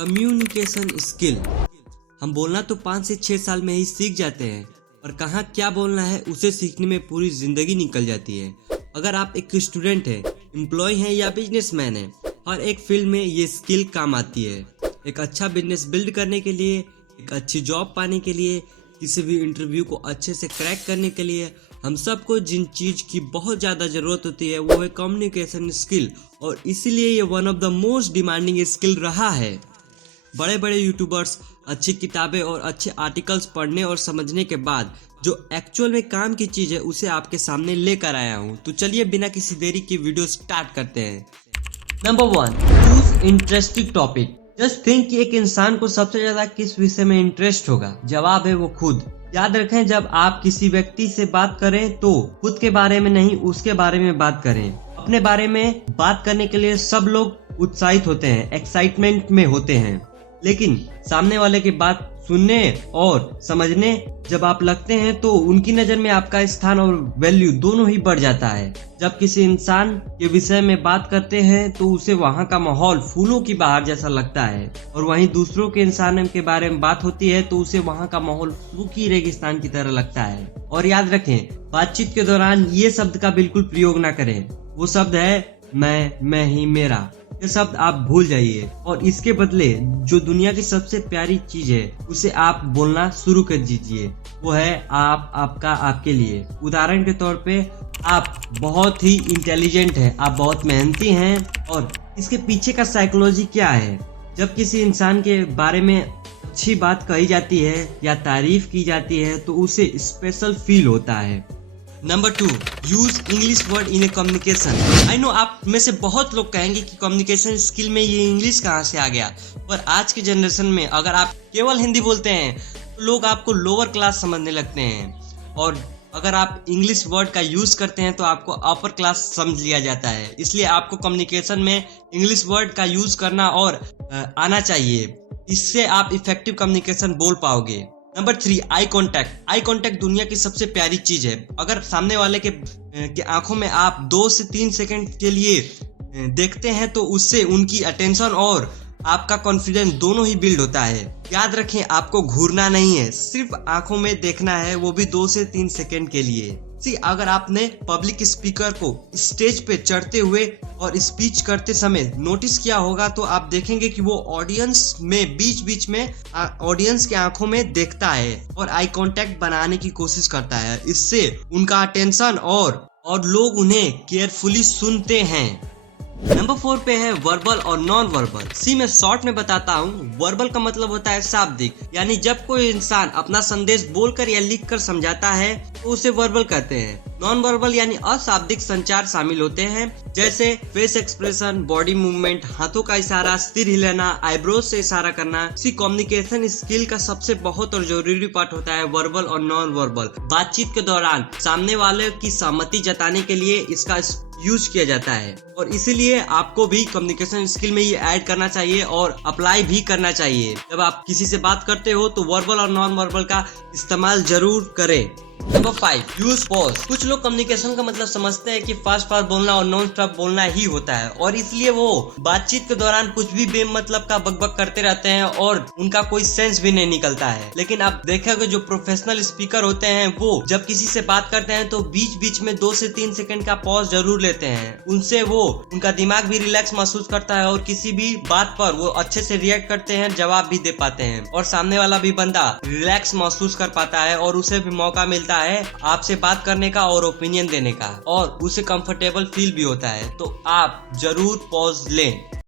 Communication skill हम बोलना तो 5 से 6 साल में ही सीख जाते हैं, और कहाँ क्या बोलना है उसे सीखने में पूरी जिंदगी निकल जाती है। अगर आप एक स्टूडेंट हैं, एम्प्लॉय हैं या बिजनेसमैन हैं, हर एक फील्ड में ये स्किल काम आती है। एक अच्छा बिजनेस बिल्ड करने के लिए, एक अच्छी जॉब पाने के लिए, किसी भी इंटरव्यू को अच्छे से क्रैक करने के लिए हम सबको जिन चीज की बहुत ज़्यादा ज़रूरत होती है वो है कम्युनिकेशन स्किल, और इसीलिए ये one of the most demanding skill रहा है। बड़े बड़े यूट्यूबर्स अच्छी किताबें और अच्छे आर्टिकल्स पढ़ने और समझने के बाद जो एक्चुअल में काम की चीज़ है उसे आपके सामने लेकर आया हूँ। तो चलिए बिना किसी देरी की वीडियो स्टार्ट करते हैं। Number 1, choose interesting topic. Just think कि एक इंसान को सबसे ज्यादा किस विषय में इंटरेस्ट होगा। जवाब है वो खुद। याद रखें, जब आप किसी व्यक्ति से बात करें तो खुद के बारे में नहीं, उसके बारे में बात करें। अपने बारे में बात करने के लिए सब लोग उत्साहित होते हैं, एक्साइटमेंट में होते हैं, लेकिन सामने वाले की बात सुनने और समझने जब आप लगते हैं तो उनकी नजर में आपका स्थान और वैल्यू दोनों ही बढ़ जाता है। जब किसी इंसान के विषय में बात करते हैं तो उसे वहाँ का माहौल फूलों की बहार जैसा लगता है, और वहीं दूसरों के इंसान के बारे में बात होती है तो उसे वहाँ का माहौल सूखी रेगिस्तान की तरह लगता है। और याद रखें, बातचीत के दौरान ये शब्द का बिल्कुल प्रयोग ना करें। वो शब्द है मैं ही, मेरा। ये शब्द आप भूल जाइए और इसके बदले जो दुनिया की सबसे प्यारी चीज है उसे आप बोलना शुरू कर दीजिए। वो है आप, आपका, आपके लिए। उदाहरण के तौर पे, आप बहुत ही इंटेलिजेंट हैं, आप बहुत मेहनती हैं, और इसके पीछे का साइकोलॉजी क्या है। जब किसी इंसान के बारे में अच्छी बात कही जाती है या तारीफ की जाती है तो उसे स्पेशल फील होता है। Number 2, use English word in A communication. I know आप में से बहुत लोग कहेंगे कि कम्युनिकेशन स्किल में ये इंग्लिश कहाँ से आ गया, पर आज के जनरेशन में अगर आप केवल हिंदी बोलते हैं तो लोग आपको लोअर क्लास समझने लगते हैं, और अगर आप इंग्लिश वर्ड का यूज करते हैं तो आपको अपर क्लास समझ लिया जाता है। इसलिए आपको कम्युनिकेशन में इंग्लिश वर्ड का यूज करना और आना चाहिए। इससे आप इफेक्टिव कम्युनिकेशन बोल पाओगे। Number 3, eye contact. Eye contact दुनिया की सबसे प्यारी चीज है। अगर सामने वाले के आंखों में आप 2 से 3 सेकंड के लिए देखते हैं तो उससे उनकी अटेंशन और आपका कॉन्फिडेंस दोनों ही बिल्ड होता है। याद रखें, आपको घूरना नहीं है, सिर्फ आंखों में देखना है, वो भी 2 से 3 सेकंड के लिए। अगर आपने पब्लिक स्पीकर को स्टेज पे चढ़ते हुए और स्पीच करते समय नोटिस किया होगा तो आप देखेंगे कि वो ऑडियंस में बीच बीच में ऑडियंस के आंखों में देखता है और आई कांटेक्ट बनाने की कोशिश करता है। इससे उनका अटेंशन और लोग उन्हें केयरफुली सुनते हैं। नंबर 4 पे है वर्बल और नॉन वर्बल। मैं शॉर्ट में बताता हूँ। वर्बल का मतलब होता है शाब्दिक, यानी जब कोई इंसान अपना संदेश बोलकर या लिखकर समझाता है तो उसे वर्बल कहते हैं। नॉन वर्बल यानी अशाब्दिक संचार शामिल होते हैं, जैसे फेस एक्सप्रेशन, बॉडी मूवमेंट, हाथों का इशारा, सिर हिलाना, आईब्रोज से इशारा करना। कम्युनिकेशन स्किल का सबसे बहुत और जरूरी पार्ट होता है वर्बल और नॉन वर्बल। बातचीत के दौरान सामने वाले की सहमति जताने के लिए इसका यूज किया जाता है, और इसीलिए आपको भी कम्युनिकेशन स्किल में ये ऐड करना चाहिए और अप्लाई भी करना चाहिए। जब आप किसी से बात करते हो तो वर्बल और नॉन वर्बल का इस्तेमाल जरूर करें। Number 5, use pause. कुछ लोग कम्युनिकेशन का मतलब समझते हैं कि फास्ट फास्ट बोलना और नॉन स्टॉप बोलना ही होता है, और इसलिए वो बातचीत के दौरान कुछ भी बेमतलब का बकबक करते रहते हैं और उनका कोई सेंस भी नहीं निकलता है। लेकिन आप देखोगे जो प्रोफेशनल स्पीकर होते हैं वो जब किसी से बात करते हैं तो बीच बीच में 2 से 3 सेकंड का पॉज जरूर लेते हैं। उनसे उनका दिमाग भी रिलैक्स महसूस करता है और किसी भी बात पर वो अच्छे से रिएक्ट करते हैं, जवाब भी दे पाते हैं, और सामने वाला भी बंदा रिलैक्स महसूस कर पाता है और उसे भी मौका मिलता है आपसे बात करने का और ओपिनियन देने का, और उसे कंफर्टेबल फील भी होता है। तो आप जरूर पॉज लें।